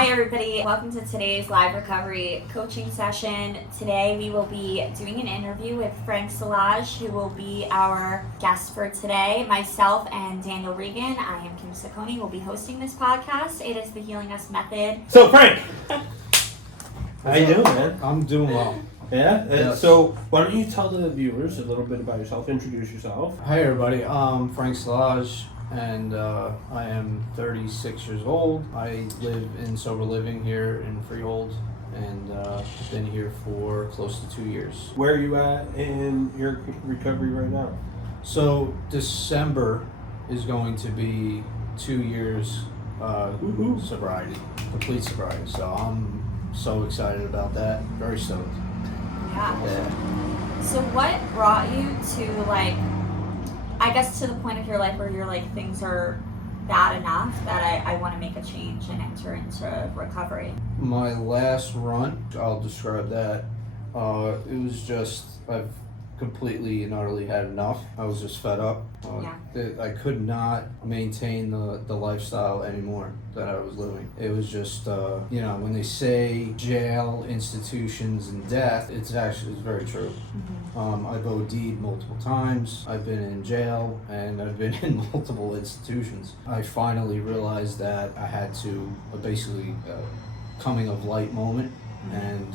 Hi everybody, welcome to today's live recovery coaching session. Today we will be doing an interview with Frank Salage, who will be our guest for today. Myself and Daniel Regan, I am Kim Ciccone, will be hosting this podcast. It is the HealingUS method. So Frank, how you doing, man? I'm doing well. Yeah? Yes. So why don't you tell the viewers a little bit about yourself, introduce yourself. Hi everybody, I'm Frank Salage and I am 36 years old. I live in sober living here in Freehold and I've been here for close to 2 years. Where are you at in your recovery right now? So December is going to be 2 years sobriety, complete sobriety. So I'm so excited about that, very stoked. Yeah. So what brought you to I guess to the point of your life where you're like, things are bad enough that I want to make a change and enter into recovery? My last run, I'll describe that. It was just, I've completely and utterly had enough. I was just fed up. I could not maintain the lifestyle anymore that I was living. It was just, when they say jail, institutions, and death, it's very true. Mm-hmm. I've OD'd multiple times. I've been in jail and I've been in multiple institutions. I finally realized that I had to basically coming of light moment and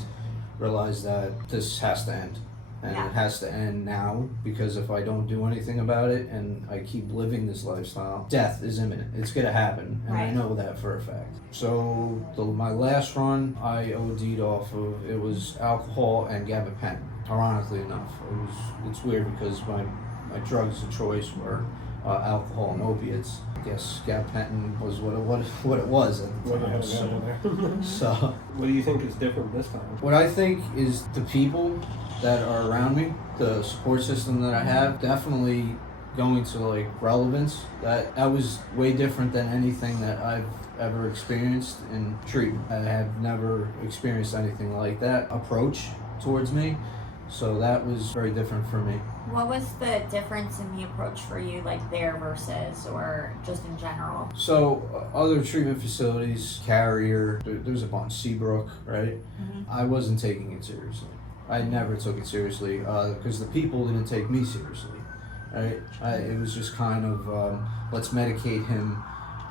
realize that this has to end. And it has to end now, because if I don't do anything about it and I keep living this lifestyle, death is imminent. It's going to happen, and I know that for a fact. So my last run, I OD'd off of, it was alcohol and gabapentin, ironically enough. It's weird because my drugs of choice were alcohol and opiates. I guess gabapentin was what it was at the time. So what do you think is different this time? What I think is the people that are around me, the support system that I have, definitely going to relevance. That was way different than anything that I've ever experienced in treatment. I have never experienced anything like that approach towards me. So that was very different for me. What was the difference in the approach for you, there versus, or just in general? So other treatment facilities, Carrier, there's a bunch, Seabrook, right? Mm-hmm. I wasn't taking it seriously. I never took it seriously because the people didn't take me seriously, right? It was just kind of let's medicate him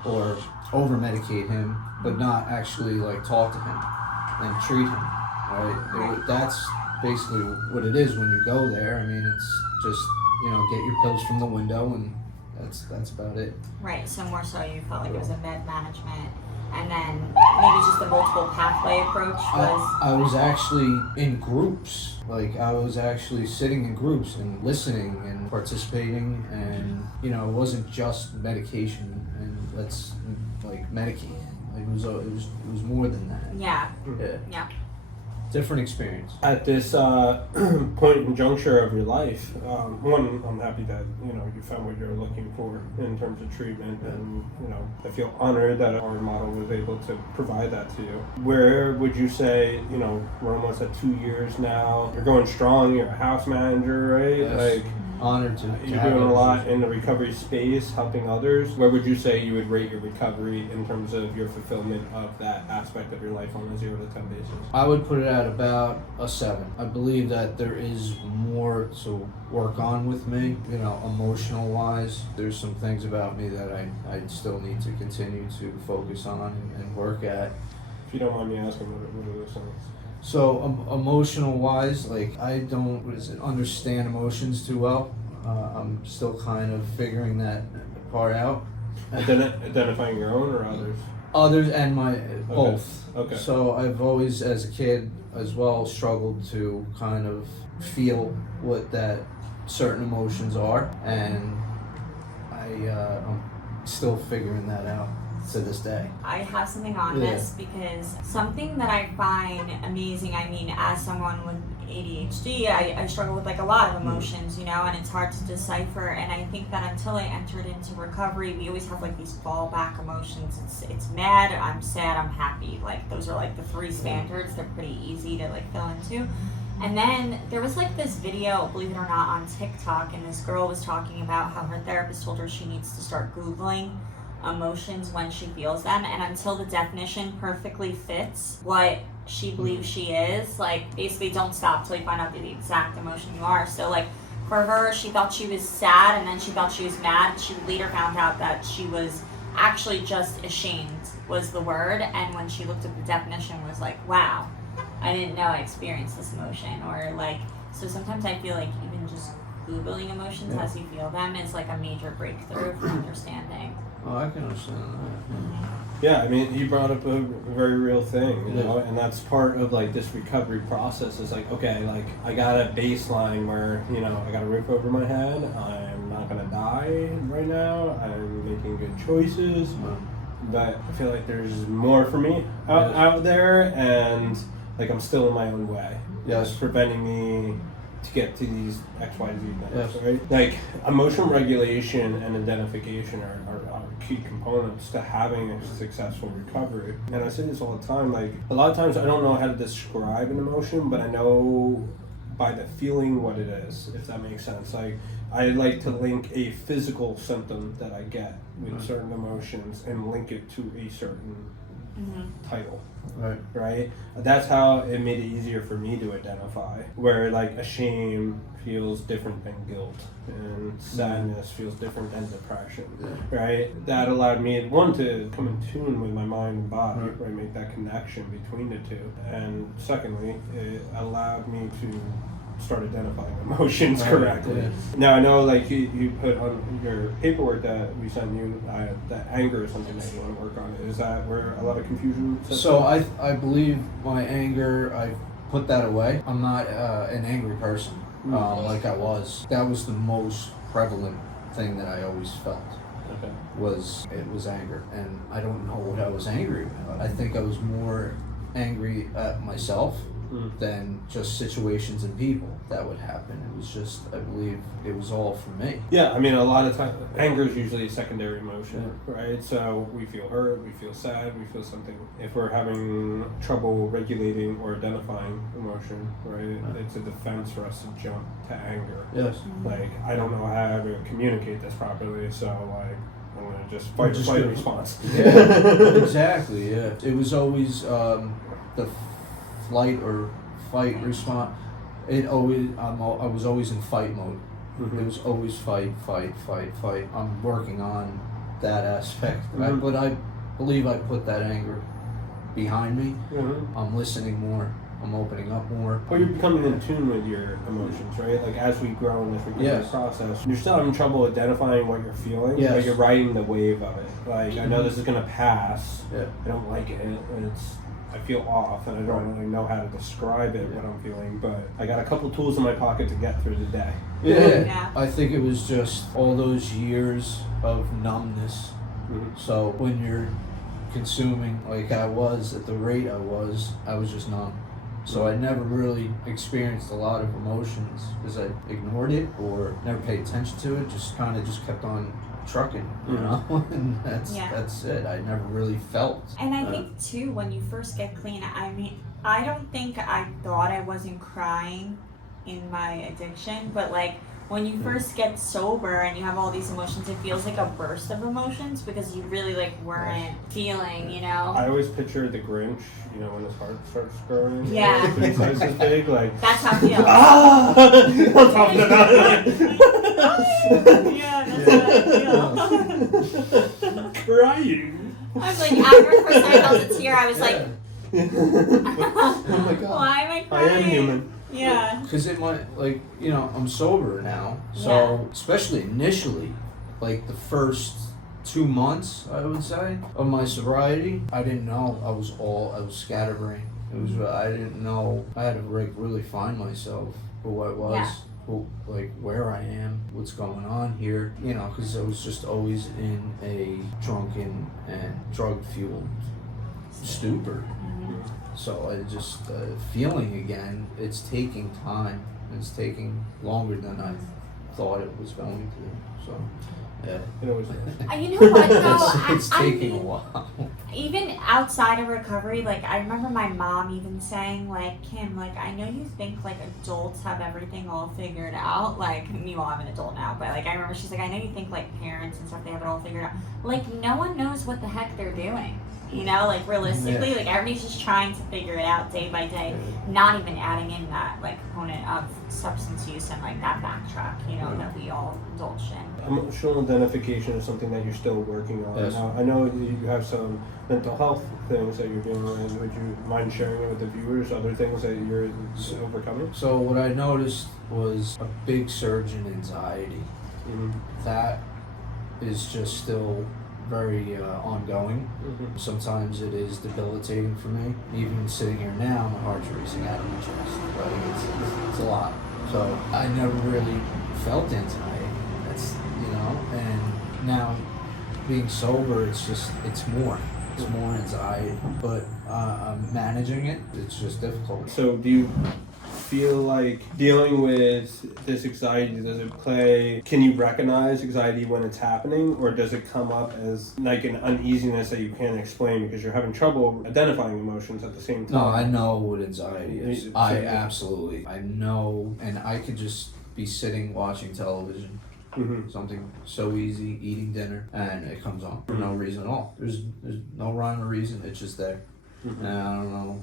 or over-medicate him, but not actually talk to him and treat him, right? That's basically what it is when you go there. I mean, it's just, get your pills from the window and that's about it. Right, so more so you felt like it was a med management, and then maybe just the multiple pathway approach was... I was actually in groups. I was actually sitting in groups and listening and participating, and, it wasn't just medication and let's, medicate. It was more than that. Yeah. Different experience. At this point and juncture of your life, one, I'm happy that you found what you're looking for in terms of treatment, and I feel honored that our model was able to provide that to you. Where would you say, we're almost at 2 years now, you're going strong, you're a house manager, right? Yes. Honored to You're doing a lot in the recovery space, helping others. Where would you say you would rate your recovery in terms of your fulfillment of that aspect of your life on a 0 to 10 basis? I would put it at about a 7. I believe that there is more to work on with me, emotional wise. There's some things about me that I still need to continue to focus on and work at. If you don't mind me asking, what are those things? So emotional wise, I don't understand emotions too well. I'm still kind of figuring that part out. Identifying your own or others? Others and both. Okay. So I've always, as a kid as well, struggled to kind of feel what that certain emotions are, and I'm still figuring that out to this day. I have something on this because something that I find amazing, as someone with ADHD, I struggle with a lot of emotions, and it's hard to decipher, and I think that until I entered into recovery, we always have these fallback emotions. It's mad, I'm sad, I'm happy. Those are the 3 standards. They're pretty easy to fill into. And then there was this video, believe it or not, on TikTok, and this girl was talking about how her therapist told her she needs to start Googling emotions when she feels them, and until the definition perfectly fits what she believes she is, like, basically don't stop till you find out the exact emotion you are. So, like, for her, she thought she was sad, and then she thought she was mad. She later found out that she was actually just ashamed was the word, and when she looked at the definition was like, wow, I didn't know I experienced this emotion. Or like, so sometimes I feel like even just Googling emotions as you feel them is like a major breakthrough for understanding. Oh, I can understand that. Yeah, I mean, you brought up a very real thing, you know, and that's part of like this recovery process is like, okay, like I got a baseline where, you know, I got a roof over my head, I'm not gonna die right now, I'm making good choices, but I feel like there's more for me out there, and like I'm still in my own way. Yes. It's preventing me to get to these XYZ things, right? Like emotion regulation and identification are key components to having a successful recovery. And I say this all the time, like a lot of times I don't know how to describe an emotion, but I know by the feeling what it is, if that makes sense. Like I like to link a physical symptom that I get with certain emotions and link it to a certain title. Right? That's how it made it easier for me to identify. Where like a shame feels different than guilt, and sadness feels different than depression. Right? That allowed me, one, to come in tune with my mind and body, right? Make that connection between the two. And secondly, it allowed me to start identifying emotions correctly. Now I know, like you put on your paperwork that we sent you that anger is something that you want to work on. Is that where a lot of confusion sits? So I believe my anger, I put that away. I'm not an angry person like I was. That was the most prevalent thing that I always felt. It was anger, and I don't know what I was angry about. I think I was more angry at myself than just situations and people that would happen. It was just, I believe it was all for me. Yeah, I mean, a lot of times anger is usually a secondary emotion, right? So we feel hurt, we feel sad, we feel something. If we're having trouble regulating or identifying emotion, right, it's a defense for us to jump to anger. Yes. Like, I don't know how to communicate this properly, so like I'm gonna just fight response. Yeah, exactly. Yeah, it was always the flight or fight response. It always I was always in fight mode. It was always fight. I'm working on that aspect, but I believe I put that anger behind me. I'm listening more. I'm opening up more. Well, you're becoming in tune with your emotions, right? Like as we grow in this recovery process, you're still having trouble identifying what you're feeling, but you're riding the wave of it. Like I know this is gonna pass. I don't like it, and I feel off, and I don't really know how to describe it, what I'm feeling, but I got a couple tools in my pocket to get through the day. Yeah. I think it was just all those years of numbness. So when you're consuming like I was at the rate I was just numb. So I never really experienced a lot of emotions because I ignored it or never paid attention to it, just kept on trucking, you know, and that's it. I never really felt. And I think too, when you first get clean, I mean, I don't think I thought I wasn't crying in my addiction, but like when you first get sober and you have all these emotions, it feels like a burst of emotions because you really like weren't feeling, you know. I always picture the Grinch, you know, when his heart starts growing. Yeah. His size is big, like. That's how it feels. On top of Yeah, that's how I feel. Crying. I was like, after first I felt a tear, I was like, oh my God. why am I crying? I am human. Yeah. Because it might, like, you know, I'm sober now, so especially initially, like the first 2 months, I would say, of my sobriety, I didn't know I was scatterbrained. I didn't know, I had to really find myself, who I was, where I am, what's going on here, you know, because I was just always in a drunken and drug-fueled stupor. So I just, feeling again, it's taking time. It's taking longer than I thought it was going to. So, Yeah. It always does. You know what though? It's taking a while. Even outside of recovery, like I remember my mom even saying, like, Kim, like I know you think like adults have everything all figured out. Like, meanwhile I'm an adult now, but like I remember she's like, I know you think like parents and stuff they have it all figured out. Like no one knows what the heck they're doing. You know, like realistically, like everybody's just trying to figure it out day by day, not even adding in that like component of substance use and like that backtrack, you know, that we all indulge in. Emotional identification is something that you're still working on. Yes. Now, I know you have some mental health things that you're doing, and would you mind sharing it with the viewers, other things that you're overcoming? So what I noticed was a big surge in anxiety. Mm-hmm. That is just still very ongoing. Mm-hmm. Sometimes it is debilitating for me. Even sitting here now, my heart's racing out of my chest. Like it's a lot. So I never really felt anxiety. That's and now being sober, it's more anxiety. But I'm managing it. It's just difficult. So do you feel like dealing with this anxiety, can you recognize anxiety when it's happening, or does it come up as like an uneasiness that you can't explain because you're having trouble identifying emotions at the same time? No, I know what anxiety is. I know, and I could just be sitting watching television, something so easy, eating dinner, and it comes on for no reason at all. There's no rhyme or reason. It's just there, and I don't know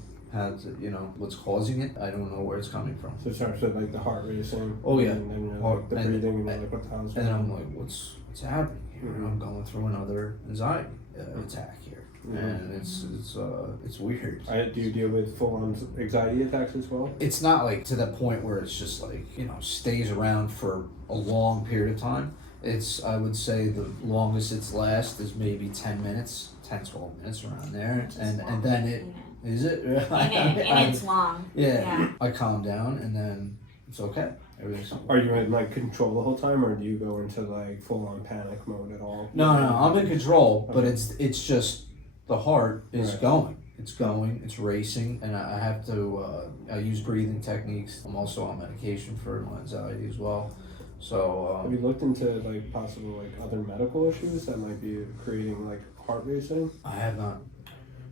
what's causing it. I don't know where it's coming from. So it starts with like the heart racing. Oh yeah. And then like the breathing, and like what the hell's and then I'm like, what's happening here? I'm going through another anxiety attack here, and it's weird. Do you deal with full-on anxiety attacks as well? It's not like to that point where it's just like stays around for a long period of time. I would say the longest it's last is maybe 10 minutes, 12 minutes around there, and then it. Is it? And it's long. Yeah. I calm down and then it's okay. Everything's Are you in like control the whole time, or do you go into like full on panic mode at all? No, I'm in control, but it's just the heart is going. It's going, it's racing, and I have to, I use breathing techniques. I'm also on medication for my anxiety as well. So have you looked into like possible like other medical issues that might be creating like heart racing? I have not.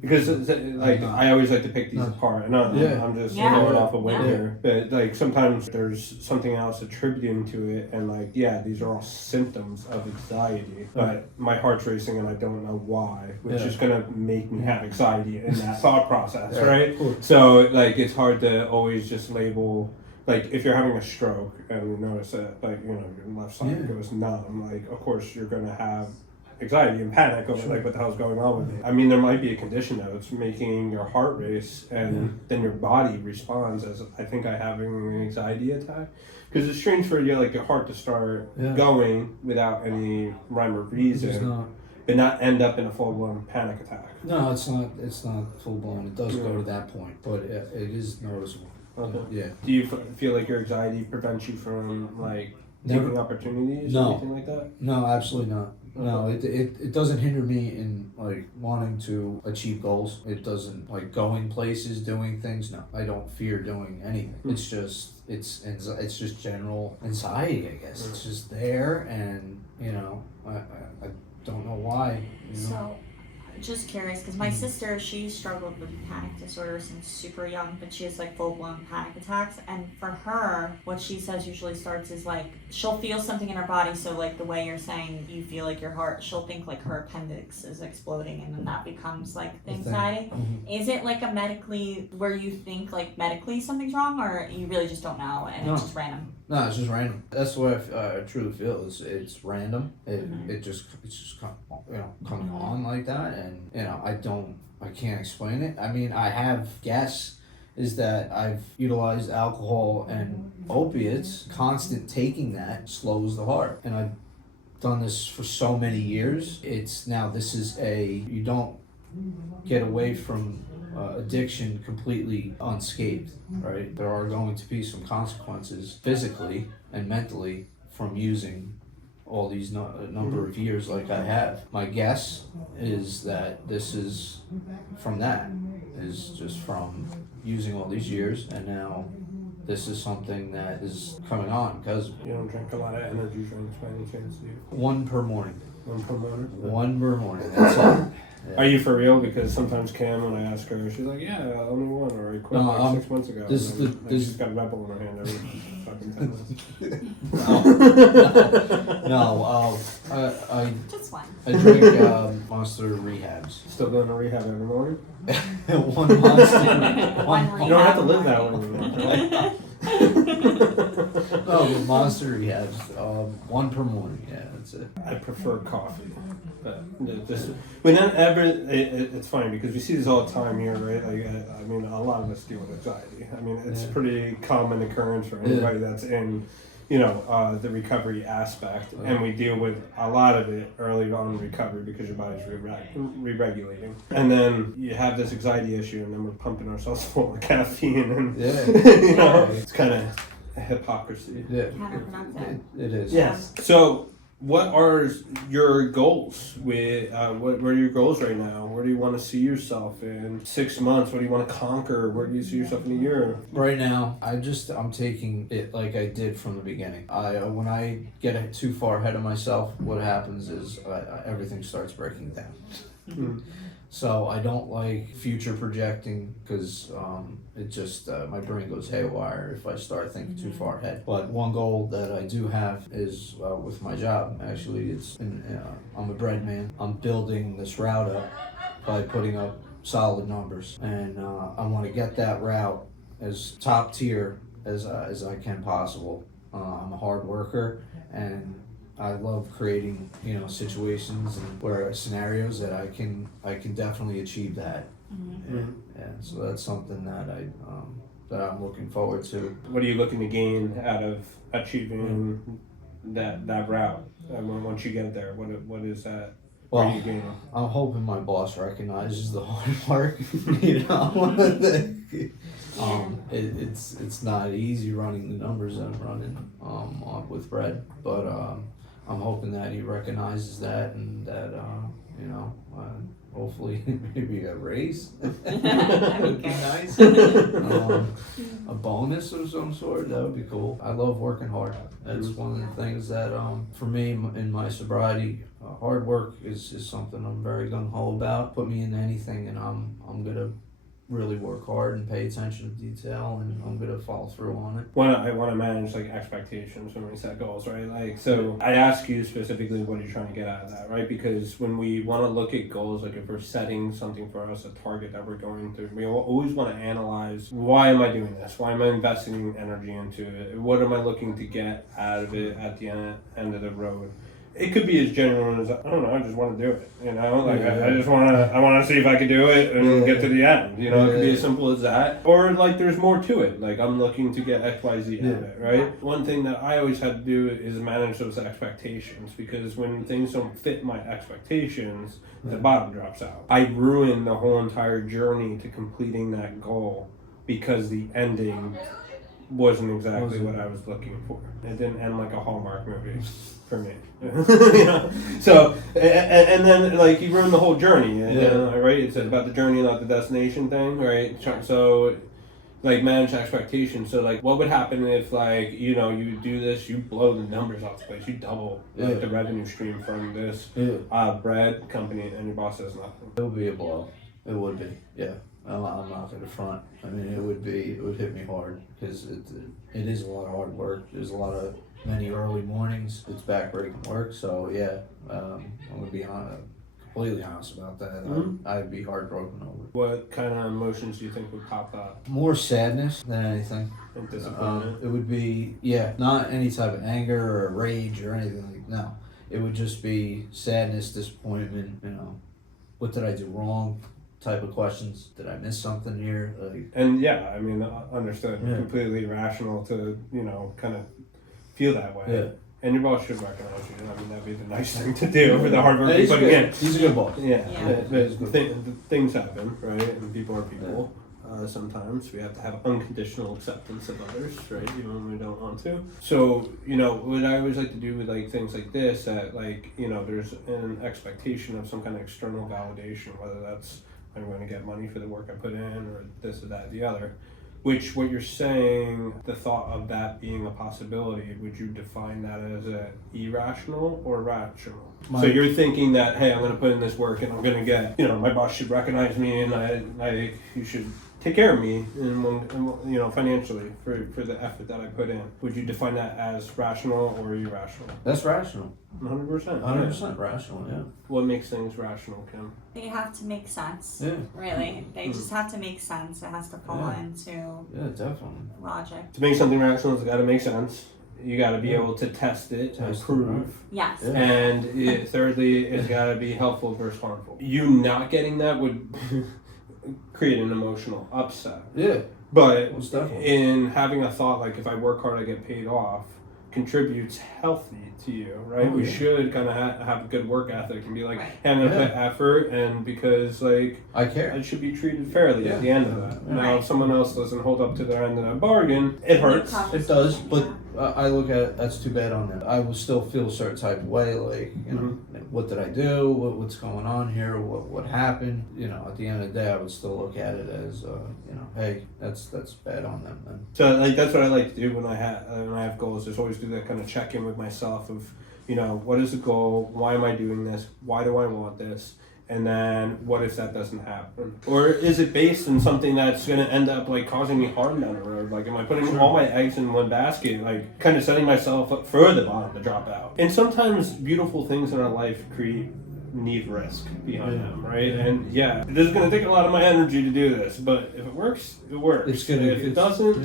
Because like I always like to pick these apart, and I'm just going off a whim here. But like sometimes there's something else attributing to it, and like these are all symptoms of anxiety. But my heart's racing, and I don't know why, which is gonna make me have anxiety in that thought process, right? So like it's hard to always just label. Like if you're having a stroke and you notice that like your left side goes numb, like of course you're gonna have anxiety and panic over like what the hell's going on with me. I mean, there might be a condition though. It's making your heart race, and then your body responds as I think I having an anxiety attack. Because it's strange for like your heart to start going without any rhyme or reason, but not end up in a full blown panic attack. No, it's not. It's not full blown. It does go to that point, but it is noticeable. Okay. Yeah. Do you feel like your anxiety prevents you from like taking opportunities or anything like that? No, absolutely not. No, it doesn't hinder me in like wanting to achieve goals. It doesn't like going places, doing things. No, I don't fear doing anything. It's just general anxiety, I guess. It's just there, and I don't know why. So, just curious, because my sister, she struggled with panic disorder since super young, but she has like full-blown panic attacks, and for her, what she says usually starts is like, she'll feel something in her body, so like the way you're saying you feel like your heart, she'll think like her appendix is exploding, and then that becomes like the anxiety. Is it like a medically, where you think like medically something's wrong, or you really just don't know, and it's just random? No, it's just random. That's the way I truly feel. It's random. It's just coming on like that, and I can't explain it. I mean, I have guess is that I've utilized alcohol and opiates. Constant taking that slows the heart, and I've done this for so many years. You don't get away from addiction completely unscathed, right? There are going to be some consequences physically and mentally from using all these number of years like I have. My guess is that this is from that, is just from using all these years, and now this is something that is coming on because You don't drink a lot of energy drinks by any chance, do you? one per morning. One per morning? One per morning. That's all. Yeah. Are you for real? Because sometimes Cam, when I ask her, she's like, yeah, only one, or I quit like 6 months ago. She's got a Rebel in her hand every fucking 10 minutes. No, I Just one. I drink Monster Rehabs. Still going to rehab every morning? One Monster. One You don't have to live rehab that way morning. anymore. No, the Monster Rehabs. One per morning. Yeah, that's it. I prefer coffee. But whenever it's funny because we see this all the time here, right? Like, I mean, a lot of us deal with anxiety. I mean, it's Yeah. pretty common occurrence for anybody that's in, the recovery aspect, and we deal with a lot of it early on in recovery because your body's re-regulating, and then you have this anxiety issue, and then we're pumping ourselves full of caffeine, and it's kind of a hypocrisy. Yeah, Counterproductive. it is. Yes. So, what are your goals? What are your goals right now? Where do you want to see yourself in 6 months? What do you want to conquer? Where do you see yourself in a year? Right now, I'm taking it like I did from the beginning. When I get too far ahead of myself, what happens is everything starts breaking down. Mm. So I don't like future projecting because it just my brain goes haywire if I start thinking too far ahead. But one goal that I do have is with my job. Actually, I'm a bread man. I'm building this route up by putting up solid numbers, and I want to get that route as top tier as I can possible. I'm a hard worker, and I love creating, situations and where scenarios that I can definitely achieve that. Mm. Yeah, so that's something that I'm looking forward to. What are you looking to gain out of achieving that route? Once you get there, what is that? What are you gaining? I'm hoping my boss recognizes the hard work. It's not easy running the numbers that I'm running with bread, but I'm hoping that he recognizes that and that hopefully maybe a raise. That would be nice. A bonus of some sort, that would be cool. I love working hard. That's one of the things that for me in my sobriety, hard work is something I'm very gung-ho about. Put me into anything and I'm gonna really work hard and pay attention to detail, and I'm gonna follow through on it. I want to manage expectations when we set goals, right? So I ask you specifically what you're trying to get out of that, right? Because when we want to look at goals, if we're setting something for us, a target that we're going through, we always want to analyze, why am I doing this? Why am I investing energy into it? What am I looking to get out of it at the end of the road? It could be as genuine as, I don't know, I just want to do it, I just want to see if I can do it and get to the end, it could be as simple as that, or there's more to it, I'm looking to get XYZ out of it, right? One thing that I always had to do is manage those expectations, because when things don't fit my expectations, the bottom drops out. I ruined the whole entire journey to completing that goal because the ending wasn't exactly what I was looking for. It didn't end like a Hallmark movie for me. So and then you ruin the whole journey, right? It's about the journey, not the destination thing, right? So manage expectations. So what would happen if you do this, you blow the numbers off the place, you double the revenue stream from this bread company, and your boss says nothing? It would be a blow. It would be, yeah. I'm not going to front. I mean, it would hit me hard because it is a lot of hard work. There's many early mornings. It's backbreaking work. So yeah, I'm going to be completely honest about that. I'd be heartbroken over it. What kind of emotions do you think would pop up? More sadness than anything. And disappointment? It would be, not any type of anger or rage or anything. No, it would just be sadness, disappointment. What did I do wrong? Type of questions. Did I miss something here? And understood. Yeah. Completely rational to kind of feel that way. Yeah. And your boss should recognize you. That'd be the nice thing to do for the hard work you put in. He's a good boss. Yeah. Yeah. Things happen, right? And people are people. Sometimes we have to have unconditional acceptance of others, right? Even when we don't want to. So, what I always like to do with things like this, that there's an expectation of some kind of external validation, whether that's I'm going to get money for the work I put in, or this or that, the other. Which, what you're saying, the thought of that being a possibility, would you define that as irrational or rational? So you're thinking that, hey, I'm going to put in this work and I'm going to get, my boss should recognize me and you should take care of me and financially for the effort that I put in. Would you define that as rational or irrational? That's rational. 100%. 100% rational, yeah. What makes things rational, Kim? They have to make sense. Yeah. Really. They just have to make sense. It has to fall into Yeah, definitely. logic. To make something rational, it's got to make sense. You got to be able to test it and prove. Yes. Yeah. And thirdly, it's got to be helpful versus harmful. You not getting that would create an emotional upset. Yeah. But Most definitely. in having a thought like, if I work hard, I get paid off, contributes healthy to you, right? Oh, we yeah. should kind of have a good work ethic and be like, Right. hey, I'm going to Yeah. put effort, and because I care. I should be treated fairly at the end of that. Yeah. Now, if someone else doesn't hold up to their end of that bargain, it hurts. It does, but I look at it, that's too bad on them. I will still feel a certain type of way, like, what did I do? What's going on here? What happened? At the end of the day, I would still look at it as, hey, that's bad on them then. So that's what I like to do when I have goals. Is always do that kind of check in with myself of, what is the goal? Why am I doing this? Why do I want this? And then what if that doesn't happen? Or is it based on something that's going to end up like causing me harm down the road? Like, am I putting all my eggs in one basket? Like, kind of setting myself up for the bottom to drop out. And sometimes beautiful things in our life need risk behind them, right? And it is going to take a lot of my energy to do this, but if it works, it works. It's gonna, if it doesn't,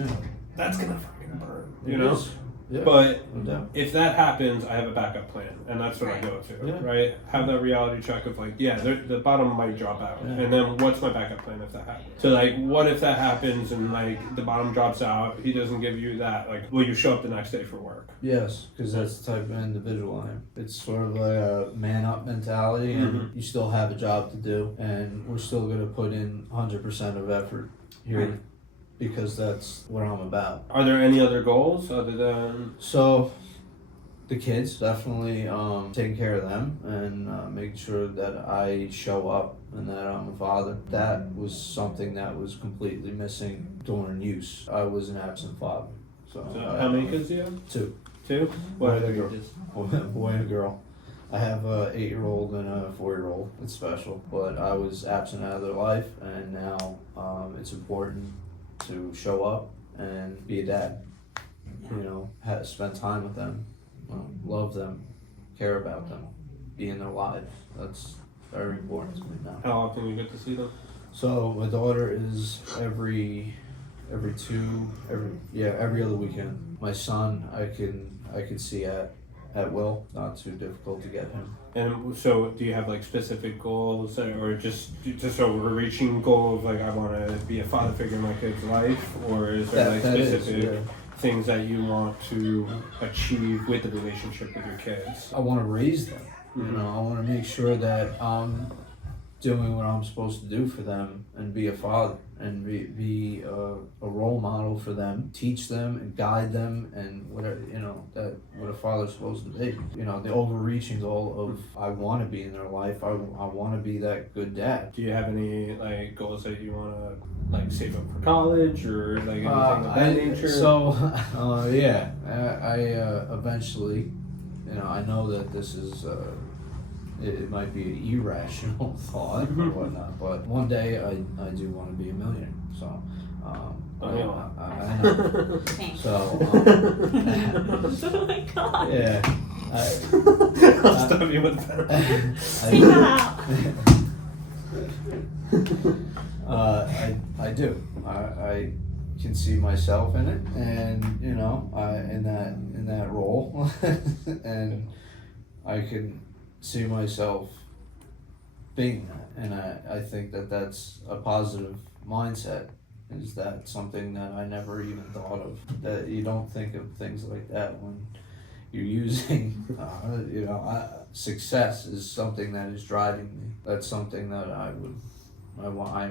that's going to fucking burn, you know? Yeah. But Yeah. if that happens, I have a backup plan, and that's what I go to, right? Have that reality check of like, the bottom might drop out, and then what's my backup plan if that happens? So like, what if that happens and like the bottom drops out, he doesn't give you that, like, will you show up the next day for work? Yes, because that's the type of individual I am. It's sort of like a man up mentality, and you still have a job to do, and we're still going to put in 100% of effort here. Because that's what I'm about. Are there any other goals other than? So, the kids, definitely taking care of them and making sure that I show up and that I'm a father. That was something that was completely missing during use. I was an absent father. So How many kids do you have? Two. Two? Boy What and are a the girl. ages? Boy and a girl. I have a 8-year-old and a 4-year-old. It's special, but I was absent out of their life, and now it's important to show up and be a dad. Spend time with them, love them, care about them, be in their lives. That's very important to me now. How often do you get to see them? So my daughter is every other weekend. My son I can see at will. Not too difficult to get him. And so, do you have like specific goals, or just overreaching goal of like, I want to be a father figure in my kid's life, or is there specific things that you want to achieve with the relationship with your kids? I want to raise them. I want to make sure that I'm doing what I'm supposed to do for them and be a father and be a role model for them, teach them and guide them and whatever, that what a father's supposed to be. The overreaching goal of I want to be in their life. I want to be that good dad. Do you have any like goals that you want to like save up for college or like anything of that nature? So, I eventually, I know that this is. It might be an irrational thought or whatnot, but one day I do want to be a millionaire. So, I know. Thanks. So, Oh my god. yeah. I'll stop you with that. Take that out. I do. I can see myself in it, and in that role, and I can see myself being that, and I think that that's a positive mindset. Is that something that I never even thought of? That you don't think of things like that when you're using, success is something that is driving me. That's something that I'm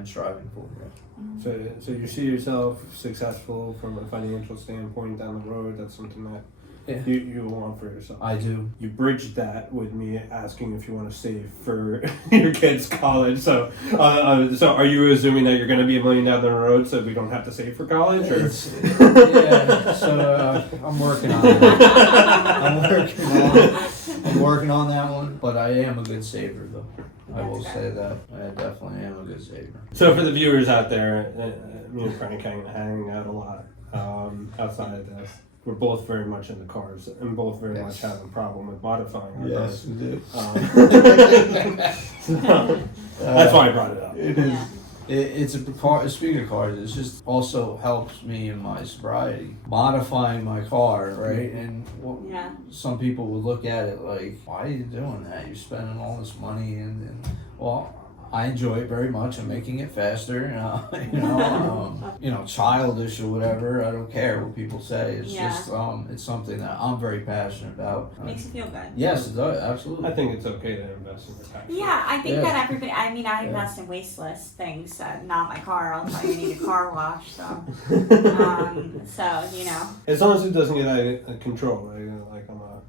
striving for. So you see yourself successful from a financial standpoint down the road. That's something that Yeah. You want for yourself. I do. You bridged that with me asking if you want to save for your kids' college. So are you assuming that you're going to be $1 million down the road, so we don't have to save for college? Or? Yeah. So I'm working on it. I'm working on that one. But I am a good saver, though. I will say that. I definitely am a good saver. So for the viewers out there, me and Frank hang out a lot outside of this. We're both very much into cars and both very much have a problem with modifying our cars. we do. So, that's why I brought it up. It is. It's a car. Speaking of cars, it just also helps me in my sobriety, modifying my car, right? And some people would look at it like, "Why are you doing that? You're spending all this money." And well, I enjoy it very much. I'm making it faster, childish or whatever. I don't care what people say. It's just, it's something that I'm very passionate about. It makes you feel good. Yes, it does. Absolutely. I think it's okay to invest in your tax. Yeah, I think that everybody, I invest in wasteless things, not my car. I'll tell you, need a car wash, so. As long as it doesn't get out of control, like I'm a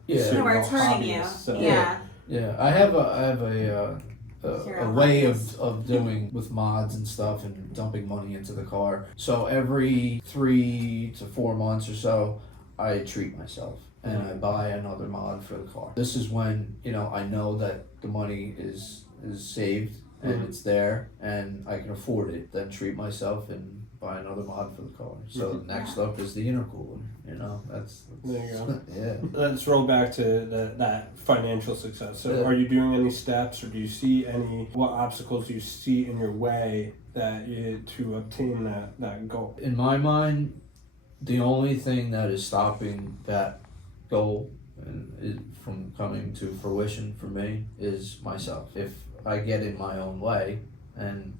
where it's hurting you. So. Yeah, I have a way of doing with mods and stuff and dumping money into the car. So every 3 to 4 months or so, I treat myself and I buy another mod for the car. This is when, I know that the money is saved and it's there and I can afford it. Then treat myself and buy another mod for the car. So next up is the intercooler. That's there you go. Yeah. Let's roll back to that financial success. So are you doing any steps, or do you see what obstacles do you see in your way to obtain that goal? In my mind, the only thing that is stopping that goal from coming to fruition for me is myself. If I get in my own way, and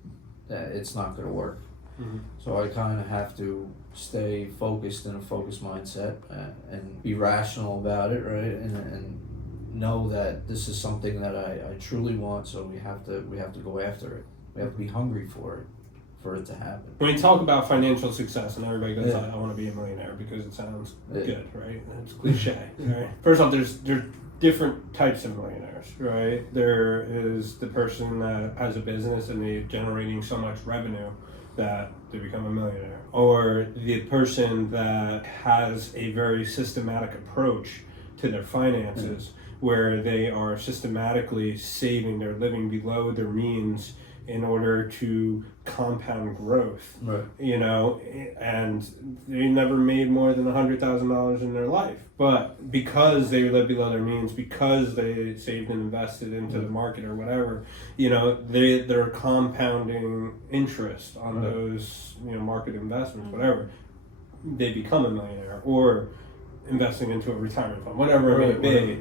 it's not going to work. Mm-hmm. So I kind of have to stay focused in a focused mindset and be rational about it, right? And know that this is something that I truly want. So we have to go after it. We have to be hungry for it to happen. When we talk about financial success, and everybody goes, "I want to be a millionaire," because it sounds good, right? It's cliche, right? First off, there's different types of millionaires, right? There is the person that has a business and they're generating so much revenue that they become a millionaire, or the person that has a very systematic approach to their finances, where they are systematically saving, they're living below their means in order to compound growth, right? And they never made more than $100,000 in their life, but because they live below their means, because they saved and invested into the market or whatever, they're compounding interest on those market investments, whatever. They become a millionaire, or investing into a retirement fund, whatever it may be.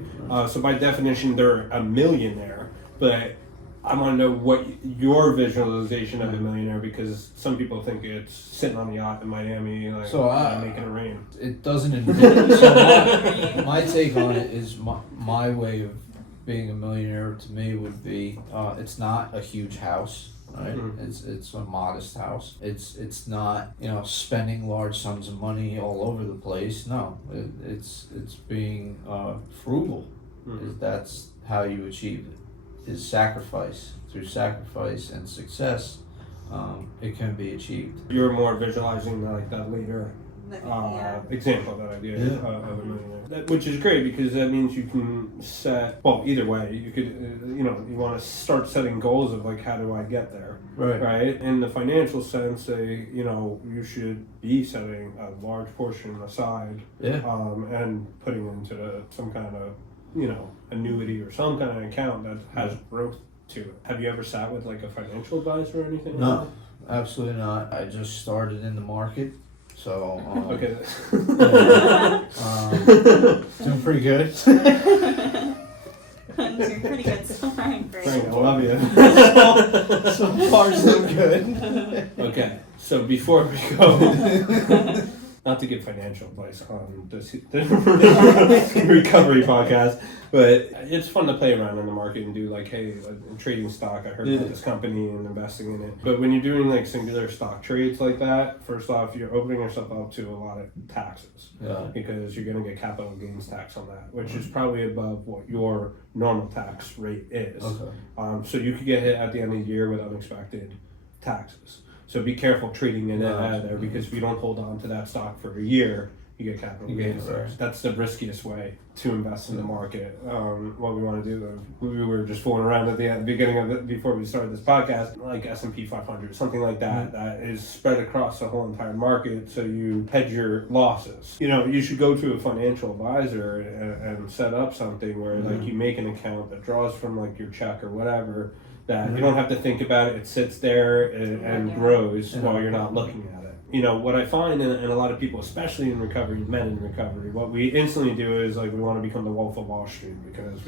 So by definition, they're a millionaire, but I want to know what your visualization of a millionaire, because some people think it's sitting on the yacht in Miami, making it rain. It doesn't admit. So my take on it is my way of being a millionaire to me would be it's not a huge house, right? Mm-hmm. It's a modest house. It's not spending large sums of money all over the place. No, it's being frugal. Mm-hmm. That's how you achieve it. Is sacrifice. Through sacrifice and success, it can be achieved. You're more visualizing that later example that I did of a millionaire, which is great, because that means you can set, either way, you could, you want to start setting goals of how do I get there, right? In the financial sense, you should be setting a large portion aside, and putting into some kind of annuity or some kind of account that has growth to it. Have you ever sat with a financial advisor or anything? No, absolutely not. I just started in the market, so okay. Doing pretty good. Doing pretty good. So Frank, I love you. So far, so good. Okay, so before we go, not to give financial advice on this recovery podcast, but it's fun to play around in the market and do like, hey, trading stock. I heard about this company and investing in it. But when you're doing like singular stock trades like that, first off, you're opening yourself up to a lot of taxes because you're going to get capital gains tax on that, which is probably above what your normal tax rate is. So you could get hit at the end of the year with unexpected taxes. So be careful trading in and out of there, because if you don't hold on to that stock for a year, you get capital gains. That's the riskiest way to invest in the market. What we want to do, though, we were just fooling around at the beginning of it before we started this podcast, like S&P 500, something like that, that is spread across the whole entire market, so you hedge your losses. You know, you should go to a financial advisor and set up something where like you make an account that draws from like your check or whatever, that you don't have to think about it. It sits there and grows while you're not looking at it. You know, what I find in a lot of people, especially in recovery, men in recovery, what we instantly do is like we want to become the Wolf of Wall Street, because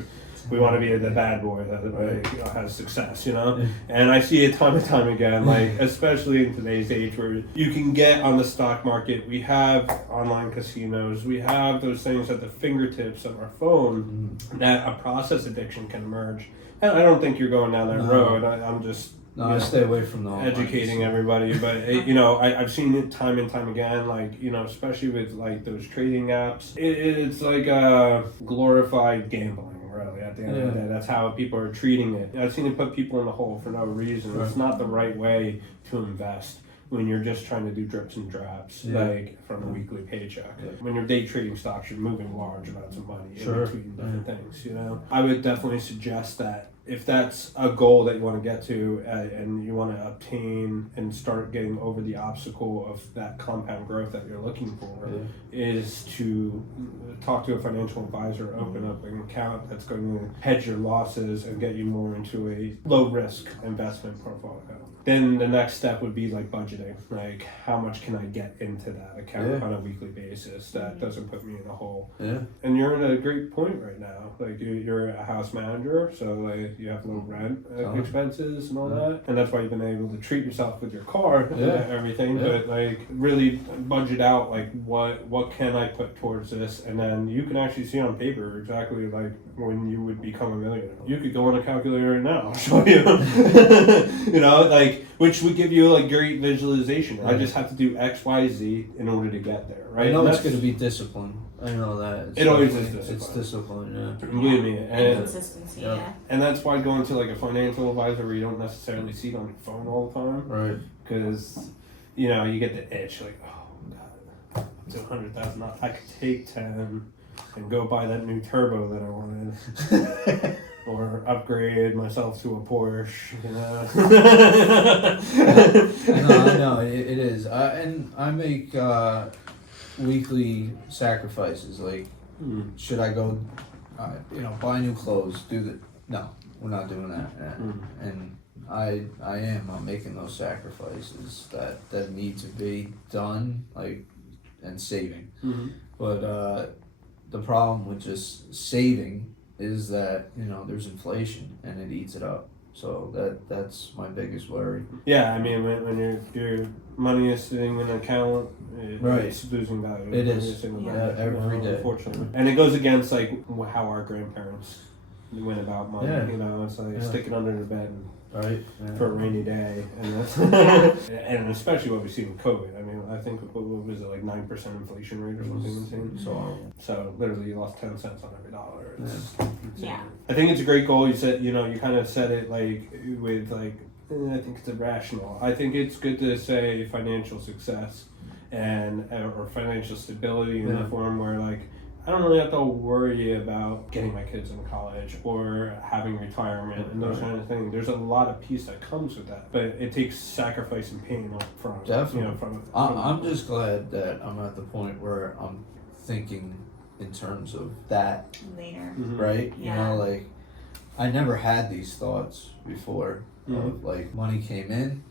we want to be the bad boy that has success, you know? And I see it time and time again, like especially in today's age where you can get on the stock market. We have online casinos. We have those things at the fingertips of our phone that a process addiction can emerge. And I don't think you're going down that road. I'm just I stay away from the educating everybody, but you know, I've seen it time and time again, like, you know, especially with like those trading apps. It's like a glorified gambling, really, at the end of the day. That's how people are treating it. I've seen it put people in the hole for no reason. It's not the right way to invest when you're just trying to do drips and drabs, like from a weekly paycheck. When you're day trading stocks, you're moving large amounts of money in between different things, you know? I would definitely suggest that if that's a goal that you want to get to and you want to obtain and start getting over the obstacle of that compound growth that you're looking for, is to talk to a financial advisor, open up an account that's going to hedge your losses and get you more into a low risk investment portfolio. Then the next step would be like budgeting, like how much can I get into that account on a weekly basis that doesn't put me in a hole. And you're in a great point right now. Like you're a house manager, so like you have low rent expenses and all that, and that's why you've been able to treat yourself with your car and everything. But like really budget out like what can I put towards this, and then you can actually see on paper exactly like when you would become a millionaire. You could go on a calculator right now, I'll show you. You know, like, which would give you like great visualization. I just have to do X, Y, Z in order to get there, right? I know it's going to be discipline. I know that. It always is discipline. It's discipline, Believe me. And consistency, And that's why going to like a financial advisor where you don't necessarily see it on your phone all the time. Right. Because, you know, you get the itch, like, oh, God, up to $100,000. I could take 10 and go buy that new turbo that I wanted. Or upgrade myself to a Porsche, you know. I know, it is. And I make weekly sacrifices. Like, should I go, buy new clothes? No, we're not doing that. And I'm making those sacrifices that need to be done, like, and saving. But the problem with just saving is that, you know, there's inflation and it eats it up. So that's my biggest worry. Yeah, I mean, when your money is sitting in an account, it's losing value. It is. Every day. Unfortunately. And it goes against, like, how our grandparents went about money. You know, it's like stick it under the bed for a rainy day. And that's and especially what we see with COVID. I mean, I think, what was it, like 9% inflation rate or something insane? So literally you lost 10 cents on every dollar. It's I think it's a great goal. You said, you know, you kind of said it like with like, I think it's irrational. I think it's good to say financial success or financial stability in the form where, like, I don't really have to worry about getting my kids in college or having retirement and those kind of things. There's a lot of peace that comes with that, but it takes sacrifice and pain up front. Definitely. You know, I'm just glad that I'm at the point where I'm thinking in terms of that later, right? You know, like, I never had these thoughts before. Of, like, money came in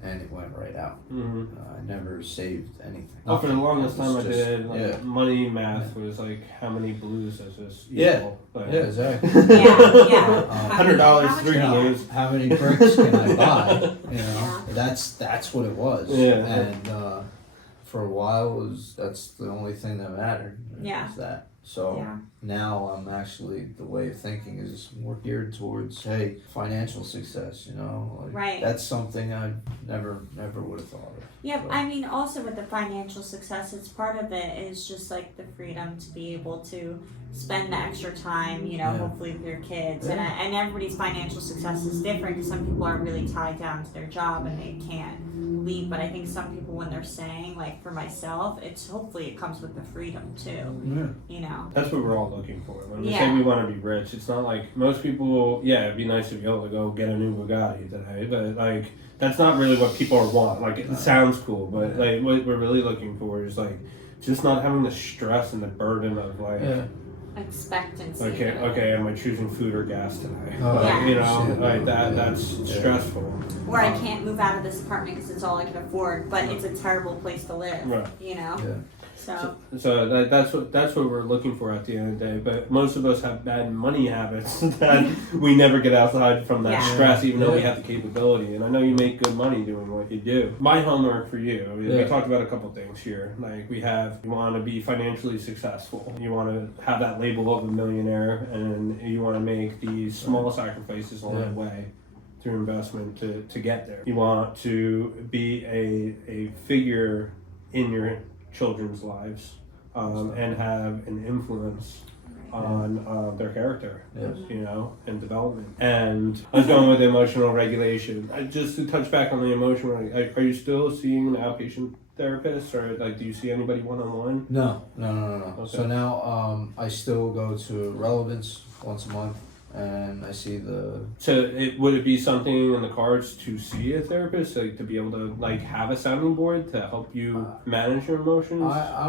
and it went right out. I never saved anything. Well, for the longest time I did, like, money math was like, how many blues does this equal? Exactly. $100, 3 blues. How many bricks can I buy? You know, that's what it was. And for a while that's the only thing that mattered. Yeah. Was that. So Yeah. now I'm actually, the way of thinking is more geared towards, hey, financial success, you know? Like, Right. that's something I never would have thought of. Yeah, So, I mean, also with the financial success, it's part of it is just like the freedom to be able to spend the extra time, you know, Yeah. hopefully with your kids. Yeah. And everybody's financial success is different because some people are really tied down to their job and they can't leave. But I think some people, when they're saying, like for myself, it's hopefully it comes with the freedom too, yeah. you know? That's what we're all looking for. When we Yeah. say we want to be rich, it's not like most people, yeah, it'd be nice to be able to go get a new Bugatti today, but like, that's not really what people want. Like, it sounds cool, but like, what we're really looking for is like, just not having the stress and the burden of like, Yeah. Expectancy. okay, am I choosing food or gas today? Oh, Like, yeah. you know, Shit. like that, Yeah. that's Yeah. stressful. Or I can't move out of this apartment because it's all I can afford, but it's a terrible place to live, Right. you know? Yeah. So That's what we're looking for at the end of the day. But most of us have bad money habits that we never get outside from that Yeah. stress, even though we Yeah. have the capability. And I know you make good money doing what you do. My homework for you, we Yeah. talked about a couple things here. Like you want to be financially successful. You want to have that label of a millionaire, and you want to make these small sacrifices along the way through investment to get there. You want to be a figure in your children's lives and have an influence on their character, Yes. you know, and development. And I was going with emotional regulation. Just to touch back on the emotional, are you still seeing an outpatient therapist, or like do you see anybody one-on-one? No. Okay. So now I still go to Relevance once a month, and I see the. So would it be something in the cards to see a therapist, like to be able to like have a sounding board to help you manage your emotions? I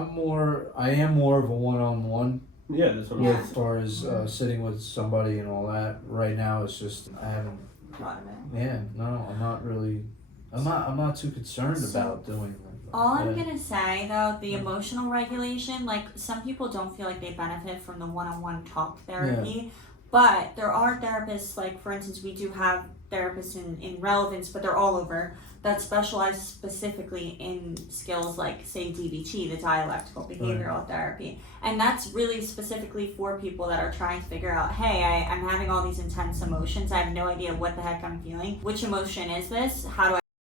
am more of a one-on-one. Yeah, that's what Yeah. As far as sitting with somebody and all that. Right now, it's just I haven't. thought of it. Yeah, no, I'm not really. I'm not too concerned about doing that. All I'm Yeah. gonna say though, the emotional regulation, like some people don't feel like they benefit from the one-on-one talk therapy, but there are therapists, like for instance, we do have therapists in Relevance, but they're all over, that specialize specifically in skills like, say, DBT, the dialectical behavioral therapy. And that's really specifically for people that are trying to figure out, hey, I'm having all these intense emotions. I have no idea what the heck I'm feeling. Which emotion is this? How do